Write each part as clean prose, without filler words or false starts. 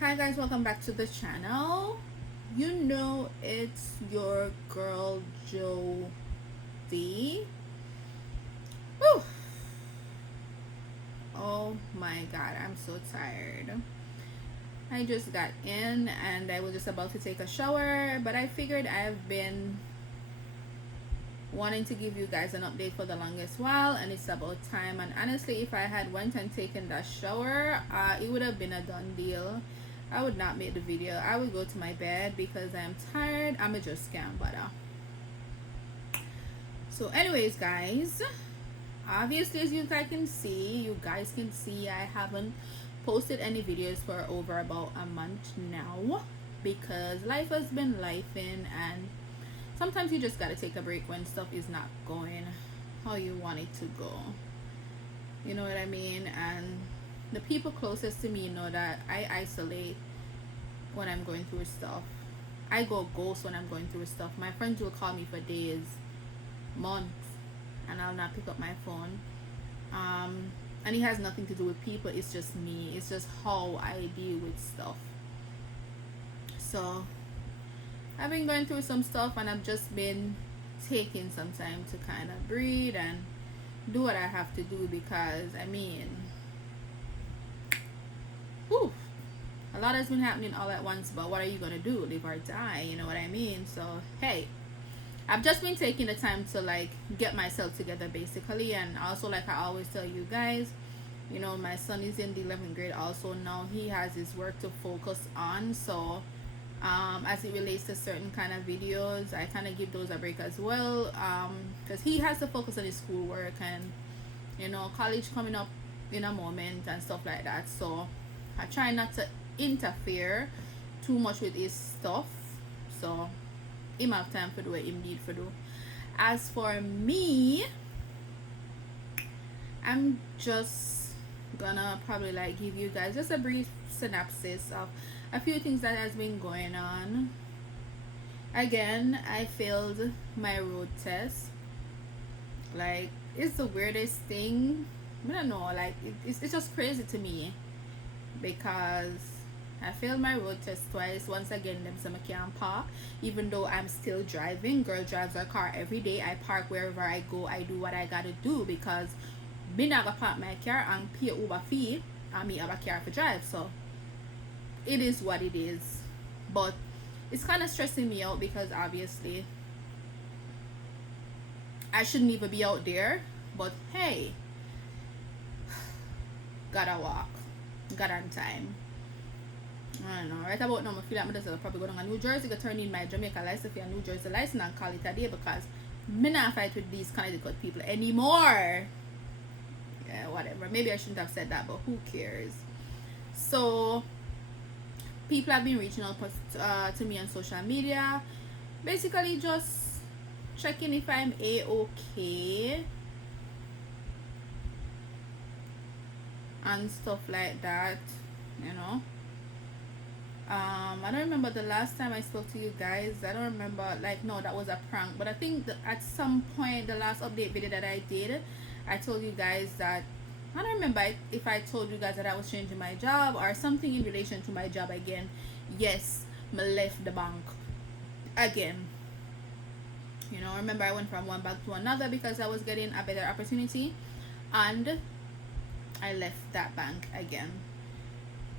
Hi guys, welcome back to the channel. You know it's your girl Joe V. Whew. Oh my god, I'm so tired. I just got in and I was just about to take a shower, but I figured I've been wanting to give you guys an update for the longest while and it's about time. And honestly, if I had went and taken that shower, it would have been a done deal. I would not make the video. I would go to my bed because I'm tired. I'm a just can't bother. So anyways guys, obviously as you guys can see I haven't posted any videos for over about a month now because life has been lifing and sometimes you just gotta take a break when stuff is not going how you want it to go. You know what I mean? And the people closest to me know that I isolate when I'm going through stuff. I go ghost when I'm going through stuff. My friends will call me for days, months, and I'll not pick up my phone. And it has nothing to do with people, it's just me. It's just how I deal with stuff. So I've been going through some stuff and I've just been taking some time to kind of breathe and do what I have to do because I mean, whew, a lot has been happening all at once, but what are you gonna do? Live or die, you know what I mean? So hey, I've just been taking the time to like get myself together basically, and also like I always tell you guys, you know, my son is in the 11th grade also now. He has his work to focus on, so as it relates to certain kind of videos, I kind of give those a break as well, because he has to focus on his schoolwork and you know college coming up in a moment and stuff like that. So I try not to interfere too much with his stuff, so him have time for do what him need for do. As for me, I'm just gonna probably like give you guys just a brief synopsis of a few things that has been going on. Again, I failed my road test. Like it's the weirdest thing. I don't know, like it's just crazy to me because I failed my road test twice. Once again, them say I can't park, even though I'm still driving. Girl drives her car every day. I park wherever I go. I do what I gotta do because me not gonna park my car and pay Uber fee and me have a car for drive. So it is what it is. But it's kind of stressing me out because obviously I shouldn't even be out there. But hey, gotta walk, got on time. I don't know. Right about now, I feel like I'm probably going to New Jersey to turn in my Jamaica license for a New Jersey license and call it a day because me not fight with these Connecticut people anymore. Yeah, whatever. Maybe I shouldn't have said that, but who cares? So, people have been reaching out to me on social media, basically just checking if I'm a-okay and stuff like that, you know. I don't remember the last time I spoke to you guys. I don't remember, like, no, that was a prank. But I think that at some point, the last update video that I did, I told you guys that I don't remember if I told you guys that I was changing my job or something in relation to my job again. Yes, I left the bank again. You know, remember I went from one bank to another because I was getting a better opportunity, and I left that bank again.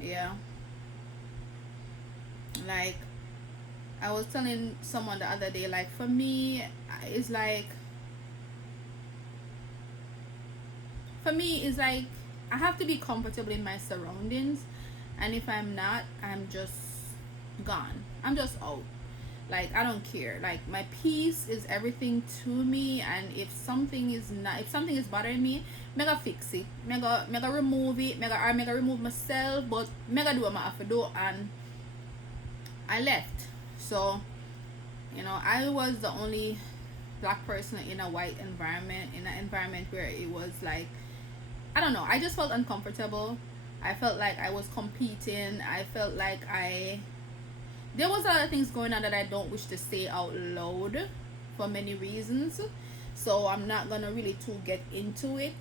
Yeah. Like I was telling someone the other day, like for me it's like I have to be comfortable in my surroundings, and if I'm not, I'm just gone. I'm just out. Like I don't care. Like my peace is everything to me, and if something is bothering me, mega fix it. Mega remove it. Mega remove myself, but mega do what I have to do, and I left. So, you know, I was the only black person in a white environment, in an environment where it was like, I don't know, I just felt uncomfortable. I felt like I was competing. I felt like there was a lot of things going on that I don't wish to say out loud for many reasons. So I'm not gonna really to get into it.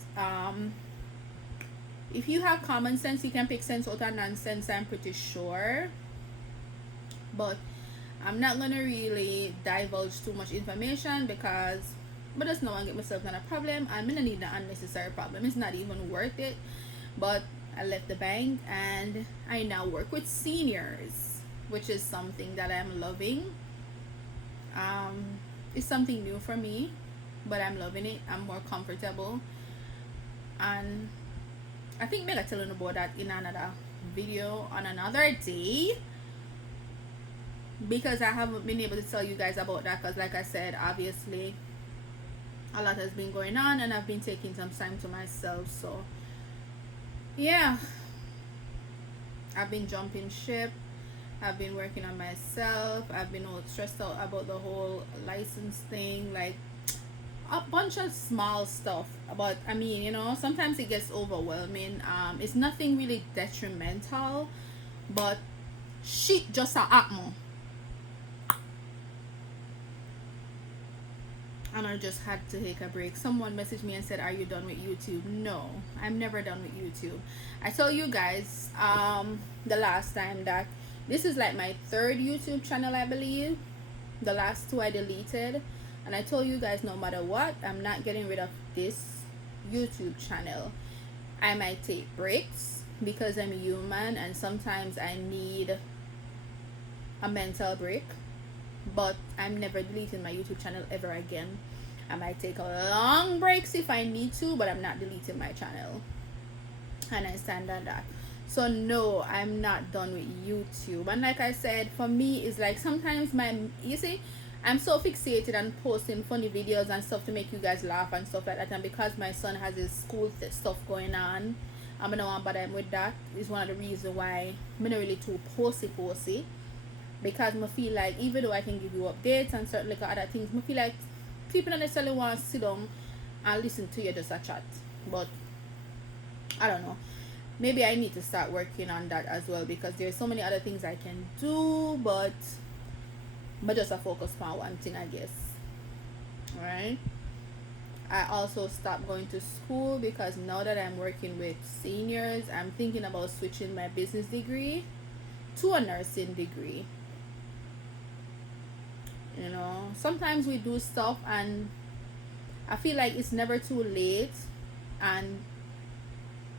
If you have common sense, you can pick sense out of nonsense, I'm pretty sure. But I'm not gonna really divulge too much information because but just no one get myself in a problem and I don't need an unnecessary problem. It's not even worth it. But I left the bank and I now work with seniors, which is something that I'm loving. It's something new for me, but I'm loving it. I'm more comfortable, and I think maybe I'll tell you about that in another video on another day, because I haven't been able to tell you guys about that because like I said, obviously a lot has been going on and I've been taking some time to myself. So yeah, I've been jumping ship. I've been working on myself. I've been all stressed out about the whole license thing, like a bunch of small stuff. But I mean, you know, sometimes it gets overwhelming. It's nothing really detrimental, but shit just a happen. And I just had to take a break. Someone messaged me and said, "Are you done with YouTube?" No, I'm never done with YouTube. I told you guys the last time that this is like my third YouTube channel, I believe. The last two I deleted, and I told you guys no matter what, I'm not getting rid of this YouTube channel. I might take breaks because I'm human and sometimes I need a mental break, but I'm never deleting my YouTube channel ever again. I might take a long breaks if I need to, but I'm not deleting my channel, and I stand on that. So no, I'm not done with YouTube. And like I said, for me it's like sometimes you see, I'm so fixated on posting funny videos and stuff to make you guys laugh and stuff like that, and because my son has his school stuff going on, I'm gonna want to bother him with that. Is one of the reasons why I'm not really too posty, because I feel like even though I can give you updates and certain like other things, I feel like people don't necessarily want to sit down and listen to you just a chat. But I don't know, maybe I need to start working on that as well, because there's so many other things I can do, but just a focus on one thing, I guess. Alright, I also stopped going to school because now that I'm working with seniors, I'm thinking about switching my business degree to a nursing degree. You know, sometimes we do stuff and I feel like it's never too late, and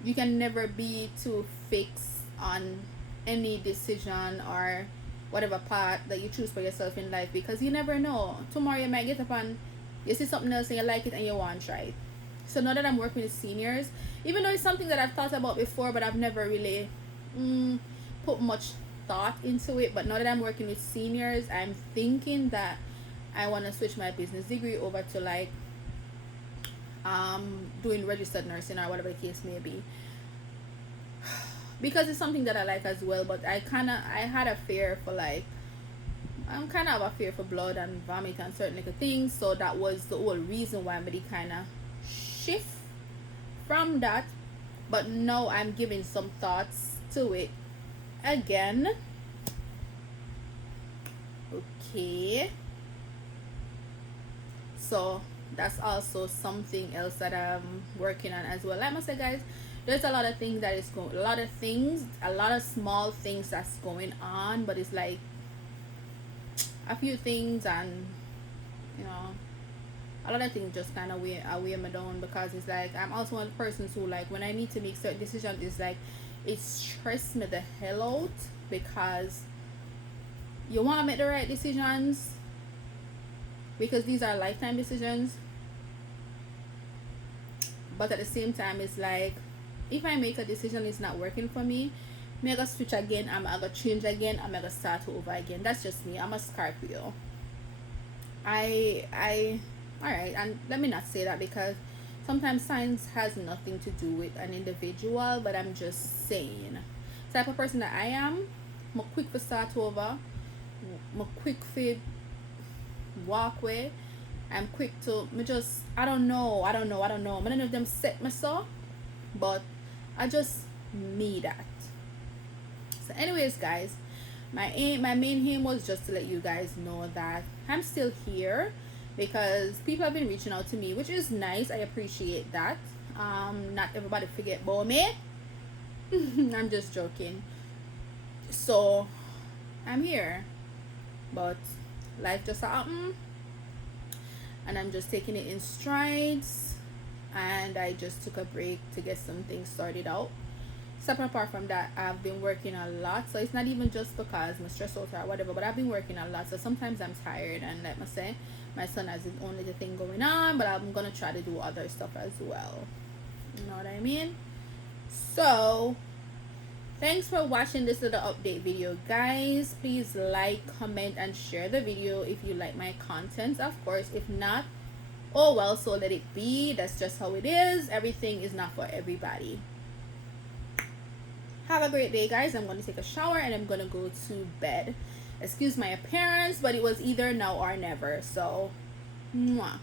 you can never be too fixed on any decision or whatever path that you choose for yourself in life, because you never know, tomorrow you might get up and you see something else and you like it and you want to try it. So now that I'm working with seniors, even though it's something that I've thought about before but I've never really put much thought into it, but now that I'm working with seniors, I'm thinking that I want to switch my business degree over to like doing registered nursing or whatever the case may be, because it's something that I like as well. But I had a fear for like, I'm kind of a fear for blood and vomit and certain little things, so that was the whole reason why I'm really kind of shift from that. But now I'm giving some thoughts to it again. Okay, so that's also something else that I'm working on as well. Like I said, guys, there's a lot of things that is going, a lot of small things that's going on, but it's like a few things, and you know, a lot of things just kind of weigh me down, because it's like I'm also one of the persons who, like, when I need to make certain decisions, it's like it stresses me the hell out, because you want to make the right decisions, because these are lifetime decisions, but at the same time it's like if I make a decision it's not working for me, I'm gonna switch again, I'm gonna change again, I'm gonna start over again. That's just me. I'm a Scorpio. I Alright, and let me not say that, because sometimes science has nothing to do with an individual, but I'm just saying, the type of person that I am, I'm quick to start over, I'm quick for walk away, I'm quick to I don't know. I don't know if them set me so, but I just me that. So anyways, guys, my main aim was just to let you guys know that I'm still here, because people have been reaching out to me, which is nice. I appreciate that. Not everybody forget about me. I'm just joking. So I'm here, but life just happened, and I'm just taking it in strides. And I just took a break to get some things started out. Separate apart from that, I've been working a lot, so it's not even just because I'm stressed out or whatever, but I've been working a lot, so sometimes I'm tired, and like I say, my son has his own little thing going on, but I'm gonna try to do other stuff as well. You know what I mean? So thanks for watching this little update video, guys. Please like, comment, and share the video if you like my content. Of course, if not, oh well, so let it be. That's just how it is. Everything is not for everybody. Have a great day, guys. I'm going to take a shower and I'm going to go to bed. Excuse my appearance, but it was either now or never. So, mwah.